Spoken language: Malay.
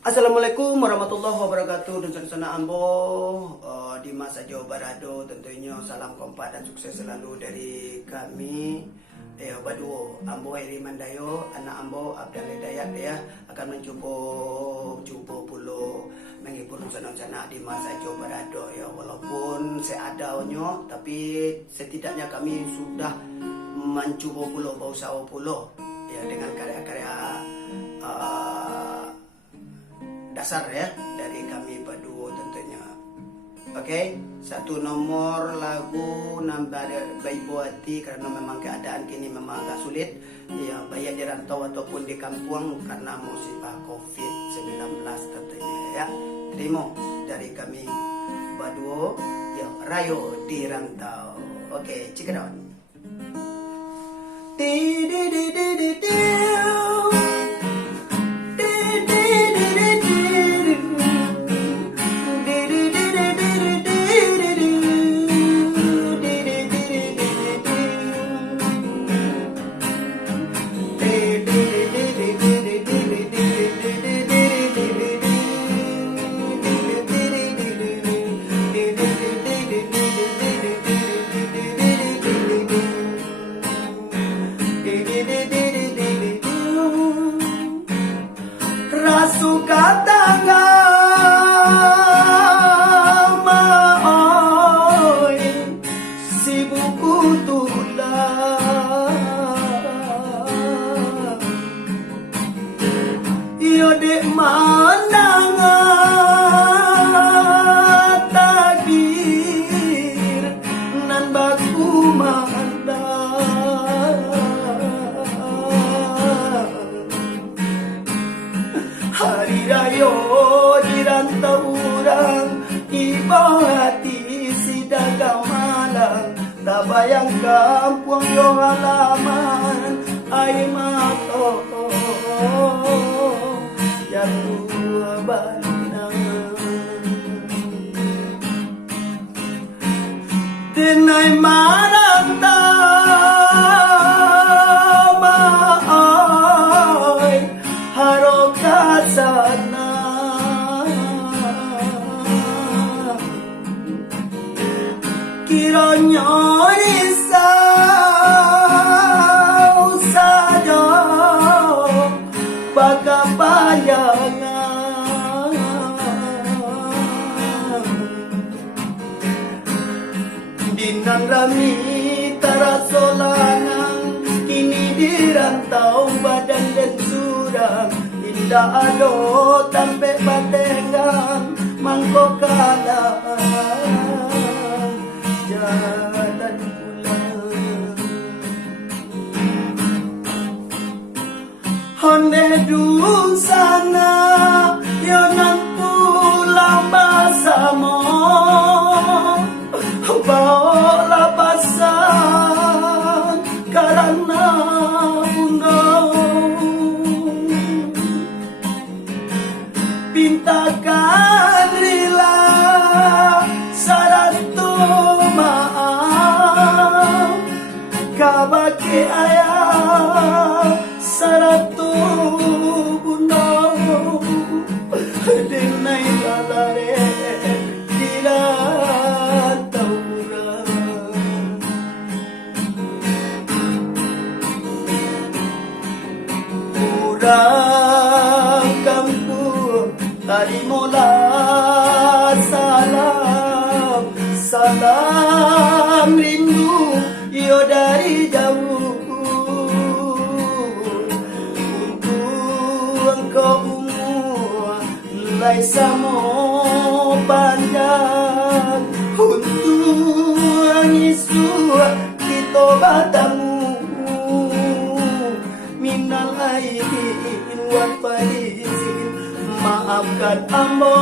Assalamualaikum warahmatullahi wabarakatuh. Dan sana ambo di masa Jawa Barado, tentunya salam kompak dan sukses selalu dari kami Baduo ambo Eri Mandayo, anak ambo Abdal Hidayat ya akan mencoba pulau menghibur sana di masa Jawa Barado ya, walaupun seadanya tapi setidaknya kami sudah mencoba pulau bausawa pulau ya dengan karya-karya dasar ya dari kami Baduo tentunya. Oke, satu nomor lagu nambah Baibo Hati karena memang keadaan kini memang agak sulit ya, baik di rantau ataupun di kampung karena musibah COVID-19 tentunya ya. Terima dari kami Baduo ya, Rayo di Rantau. Oke, check it out. Di di di di di di. Rasuka tangga maoi si buku tulang yo dek mananga takdir nan baku manda hari rayo di rantau orang iba hati si dagang malang tak bayang kampung yo halaman ai mato jatuh balinang denai maranta sana kiranya risau saja baka bayangan dinan rami tarasolanang kini dirantau badan dan surang tidak ada tampe patengan mangkok kalah jalan pulang honde du sana yo nan pulang basamo bawa pasan karena pintakan rila saratu maaf kabake ayah saratu bunda denai lalare dila taura urang kampung tadi mula salam rindu yo dari jauh untuk engkau umur lai samo panjang untuk ngisu kita batamu minal aidin wal faizin maafkan ambo